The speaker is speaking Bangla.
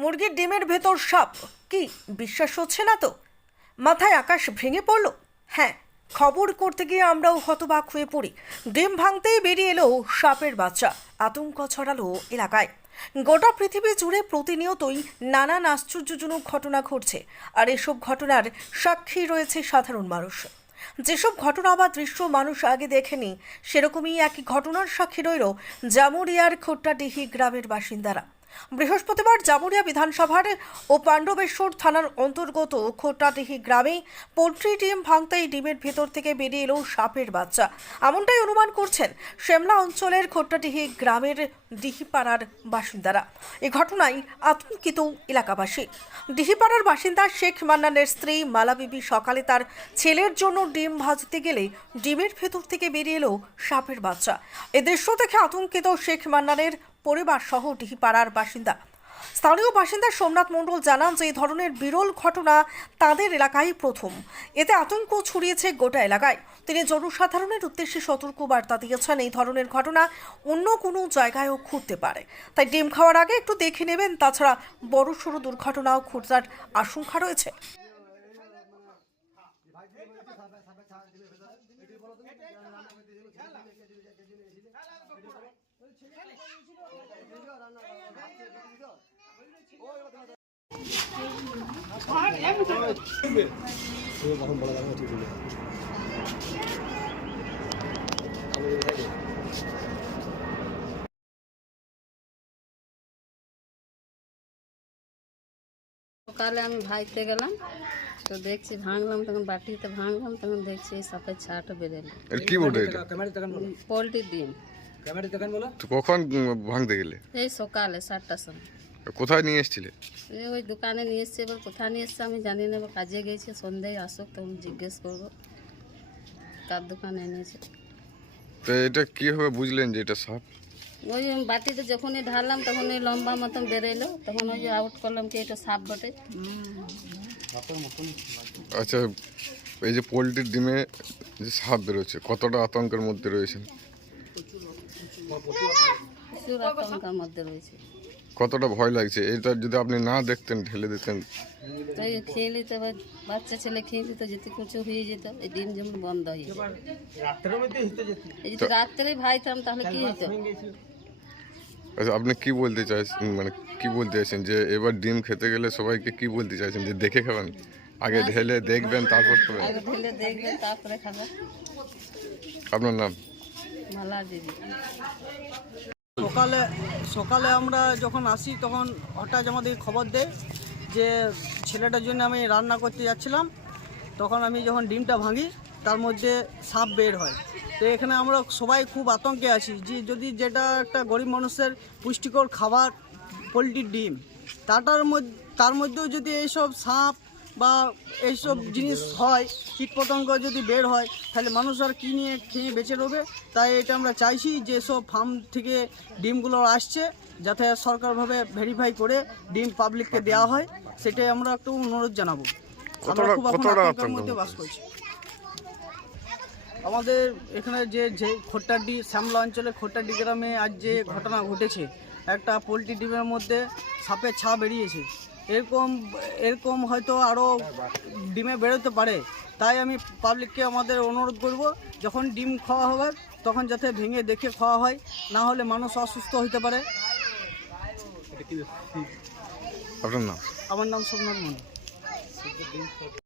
মুরগির ডিমের ভেতর সাপ। কি, বিশ্বাস হচ্ছে না তো? মাথায় আকাশ ভেঙে পড়ল? হ্যাঁ খবর করতে গিয়ে আমরাও হতবাক হয়ে পড়ি। ডিম ভাঙতেই বেরিয়ে এলো সাপের বাচ্চা, আতঙ্ক ছড়ালো এলাকায়। গোটা পৃথিবী জুড়ে প্রতিনিয়তই নানান আশ্চর্যজনক ঘটনা ঘটছে, আর এসব ঘটনার সাক্ষী রয়েছে সাধারণ মানুষ। যেসব ঘটনা বা দৃশ্য মানুষ আগে দেখেনি, সেরকমই একই ঘটনার সাক্ষী রইল জামুরিয়ার খোট্টাডিহি গ্রামের বাসিন্দারা। বৃহস্পতিবার জামুরিয়া বিধানসভার ও পাণ্ডবেশ্বর থানার অন্তর্গত খোট্টাডিহি গ্রামে পোলট্রি ডিম ভাঙতেই ডিমের ভেতর থেকে বেরিয়ে এলো সাপের বাচ্চা। এমনটাই অনুমান করছেন শ্যামলা অঞ্চলের খোট্টাডিহি গ্রামের ডিহিপাড়ার বাসিন্দারা। এ ঘটনায় আতঙ্কিত এলাকাবাসী। ডিহিপাড়ার বাসিন্দা শেখ মান্নানের স্ত্রী মালা বিবি সকালে তার ছেলের জন্য ডিম ভাজতে গেলে ডিমের ভেতর থেকে বেরিয়ে এলো সাপের বাচ্চা। এ দৃশ্য দেখে আতঙ্কিত শেখ মান্নানের পরিবার সহ ডিহিপাড়ার বাসিন্দা। স্থানীয় বাসিন্দা সোমনাথ মণ্ডল জানান যে, এই ধরনের বিরল ঘটনা তাদের এলাকায় প্রথম। এতে আতঙ্ক ছড়িয়েছে গোটা এলাকায়। তিনি জনসাধারণের উদ্দেশ্যে সতর্ক বার্তা দিয়েছেন, এই ধরনের ঘটনা অন্য কোনো জায়গায়ও ঘটতে পারে। তাই ডিম খাওয়ার আগে একটু দেখে নেবেন, তাছাড়া বড় সড়ো দুর্ঘটনাও ঘটার আশঙ্কা রয়েছে। সকালে আমি ভাইতে গেলাম তো দেখছি ভাঙলাম তখন বাটিতে ভাঙলাম তখন দেখছি সাপের ছাটা বেরোলো কি পোলট্রি ডিম। কখন ভাঙতে গেলে? এই সকালে সাতটার সময়। কোথায় নিয়ে এসেছিলে? ওই দোকানে নিয়ে এসছে এবার কোথায় নিয়ে এসছে আমি জানি না এবার কাজে গেছে সন্ধ্যায় আসুক তখন জিজ্ঞেস করব। কার দোকানে এনেছে। তো এটা কীভাবে বুঝলেন যে এটা সাপ? ওই বাটিতে যখনই ঢাললাম তখন ওই লম্বা মতন বেরোলো তখন ওই যে আউট করলাম কি এটা সাপ বটে। আচ্ছা এই যে পোলট্রির ডিমে যে সাপ বেরোচ্ছে কতটা আতঙ্কের মধ্যে রয়েছেন? প্রচুর আতঙ্কের মধ্যে রয়েছে। কতটা ভয় লাগছে? এটা যদি আপনি না দেখতেন ঢেলে দিতেন। তো এই খেয়ে নিতে বাচ্চা ছেলে খেয়ে নিত যেতে কিছু হয়ে যেত এই ডিম যেমন বন্ধ হয়ে যেত। এই যদি রাত্রেই ভাইতাম তাহলে কি হতো আচ্ছা আপনি কি বলতে চাইছেন মানে কি বলতে চাইছেন? যে এবার ডিম খেতে গেলে সবাইকে কি বলতে চাইছেন? যে দেখে খাবেন? আগে ঢেলে দেখবেন তারপর খাবেন আগে ঢেলে দেখবেন তারপরে খাবে আপনার নাম? মালা দিদি সকালে সকালে আমরা যখন আসি, তখন হঠাৎ আমাদের খবর দেয় যে ছেলেটার জন্য আমি রান্না করতে যাচ্ছিলাম। তখন আমি যখন ডিমটা ভাঙি, তার মধ্যে সাপ বের হয়। তো এখানে আমরা সবাই খুব আতঙ্কে আছি যে যদি যেটা একটা গরিব মানুষের পুষ্টিকর খাবার, পোলট্রির ডিম, তাটার মধ্যে তার মধ্যেও যদি এইসব সাপ বা এইসব জিনিস হয় কীটপতঙ্গ যদি বের হয় তাহলে মানুষ আর কী নিয়ে খেয়ে বেঁচে রবে? তাই এটা আমরা চাইছি যে সব ফার্ম থেকে ডিমগুলো আসছে যাতে সরকারভাবে ভেরিফাই করে ডিম পাবলিককে দেওয়া হয়। সেটাই আমরা একটু অনুরোধ জানাব। আমরা খুব এখন আতঙ্কের মধ্যে বাস করছি। আমাদের এখানে যে যে খোট্টাডি শ্যামলা অঞ্চলে খোট্টাডি গ্রামে আজ যে ঘটনা ঘটেছে একটা পোলট্রি ডিমের মধ্যে সাপের ছা বেরিয়েছে। এরকম এরকম হয়তো আরও ডিমে বেরোতে পারে। তাই আমি পাবলিককে আমাদের অনুরোধ করব যখন ডিম খাওয়া হবে তখন যাতে ভেঙে দেখে খাওয়া হয় না হলে মানুষ অসুস্থ হতে পারে। আপনার নাম? আমার নাম সোমনাথ মন্ডল